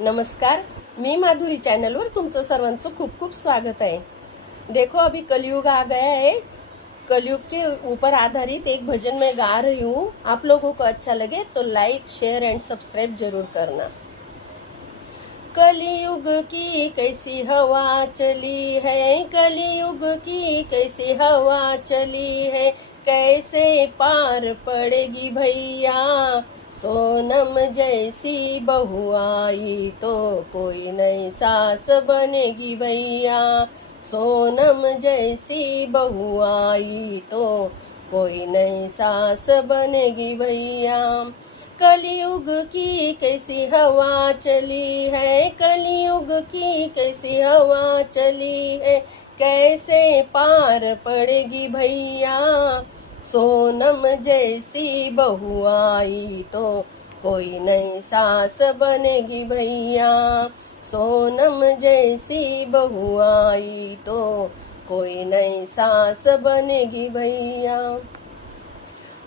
नमस्कार, मी माधुरी चैनल तुमचं सर्वांचं खूप खूप स्वागत है। देखो अभी कलयुग आ गया है। कलयुग के ऊपर आधारित एक भजन मैं गा रही हूँ। आप लोगों को अच्छा लगे तो लाइक शेयर एंड सब्सक्राइब जरूर करना। कलयुग की कैसी हवा चली है, कलयुग की कैसी हवा चली है, कैसे पार पड़ेगी भैया। सोनम जैसी बहू आई तो कोई नई सास बनेगी भैया। सोनम जैसी बहू आई तो कोई नई सास बनेगी भैया। कलयुग की कैसी हवा चली है, कलयुग की कैसी हवा चली है, कैसे पार पड़ेगी भैया। सोनम जैसी बहू आई तो कोई नई सास बनेगी भैया। सोनम जैसी बहू आई तो कोई नई सास बनेगी भैया।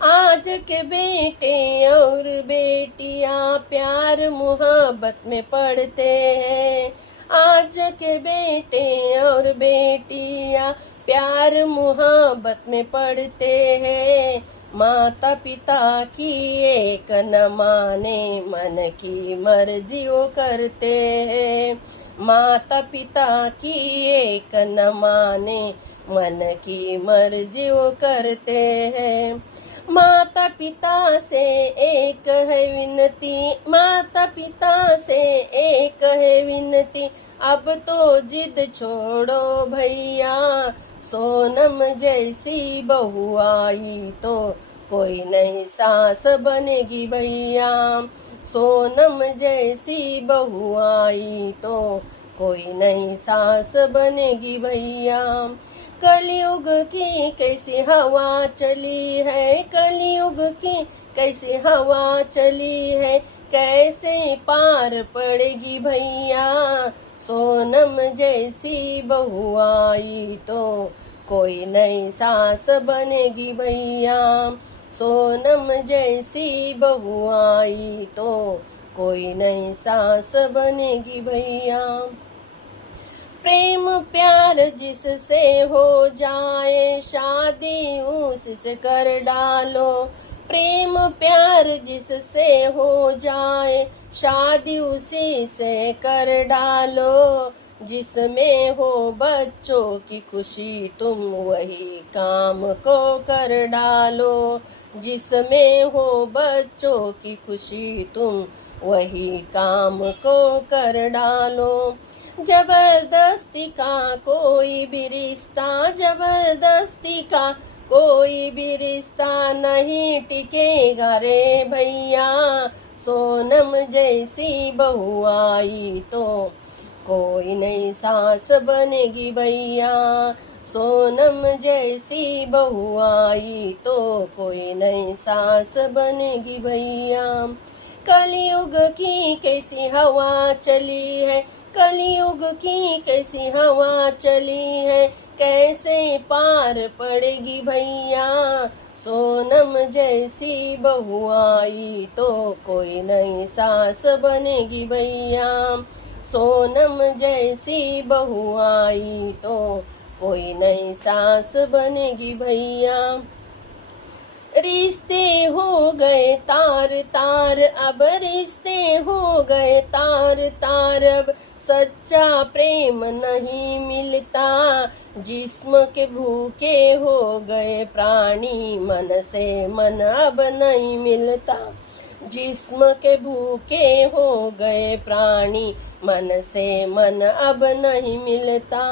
आज के बेटे और बेटियां प्यार मोहब्बत में पढ़ते हैं। आज के बेटे और बेटियां प्यार मोहब्बत में पढ़ते हैं। माता पिता की एक न माने, मन की मर्जी वो करते हैं। माता पिता की एक न माने, मन की मर्जी वो करते हैं। माता पिता से एक है विनती, माता पिता से एक है विनती, अब तो जिद छोड़ो भैया। सोनम जैसी बहू आई तो कोई नई सास बनेगी भैया। सोनम जैसी बहू आई तो कोई नई सास बनेगी भैया। कलयुग की कैसी हवा चली है, कलयुग की कैसी हवा चली है, कैसे पार पड़ेगी भैया। सोनम जैसी बहू आई तो कोई नई सास बनेगी भैया। सोनम जैसी बहू आई तो कोई नई सास बनेगी भैया। प्रेम प्यार जिससे हो जाए, शादी उससे कर डालो। प्रेम प्यार जिससे हो जाए, शादी उसी से कर डालो। जिसमें हो बच्चों की खुशी, तुम वही काम को कर डालो। जिसमें हो बच्चों की खुशी, तुम वही काम को कर डालो। जबरदस्ती का कोई भी रिश्ता, जबरदस्ती का कोई भी रिश्ता नहीं टिकेगा रे भैया। सोनम जैसी बहू आई तो कोई नई सास बनेगी भैया। सोनम जैसी बहू आई तो कोई नई सास बनेगी भैया। कलयुग की कैसी हवा चली है, कलयुग की कैसी हवा चली है, कैसे पार पड़ेगी भैया। सोनम जैसी बहू आई तो कोई नई सास बनेगी भैया। सोनम जैसी बहू आई तो कोई नई सास बनेगी भैया। रिश्ते हो गए तार तार, अब रिश्ते हो गए तार तार, अब सच्चा प्रेम नहीं मिलता। जिस्म के भूखे हो गए प्राणी, मन से मन अब नहीं मिलता। जिस्म के भूखे हो गए प्राणी, मन से मन अब नहीं मिलता।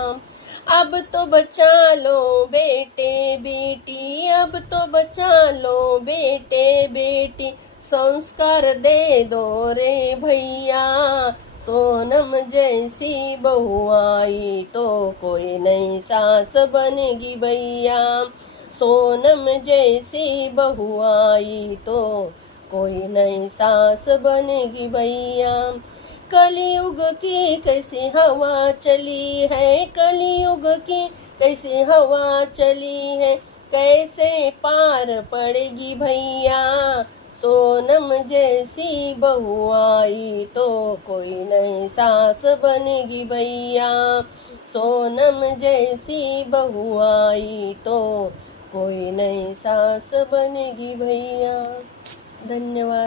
अब तो बचा लो बेटे बेटी, अब तो बचा लो बेटे बेटी, संस्कार दे दो रे भैया। सोनम जैसी बहू आई तो कोई नई सास बनेगी भैया। सोनम जैसी बहू आई तो कोई नई सास बनेगी भैया। कलयुग की कैसी हवा चली है, कलयुग की कैसी हवा चली है, कैसे पार पड़ेगी भैया। सोनम जैसी बहू आई तो कोई नई सास बनेगी भैया। सोनम जैसी बहू आई तो कोई नई सास बनेगी भैया। धन्यवाद।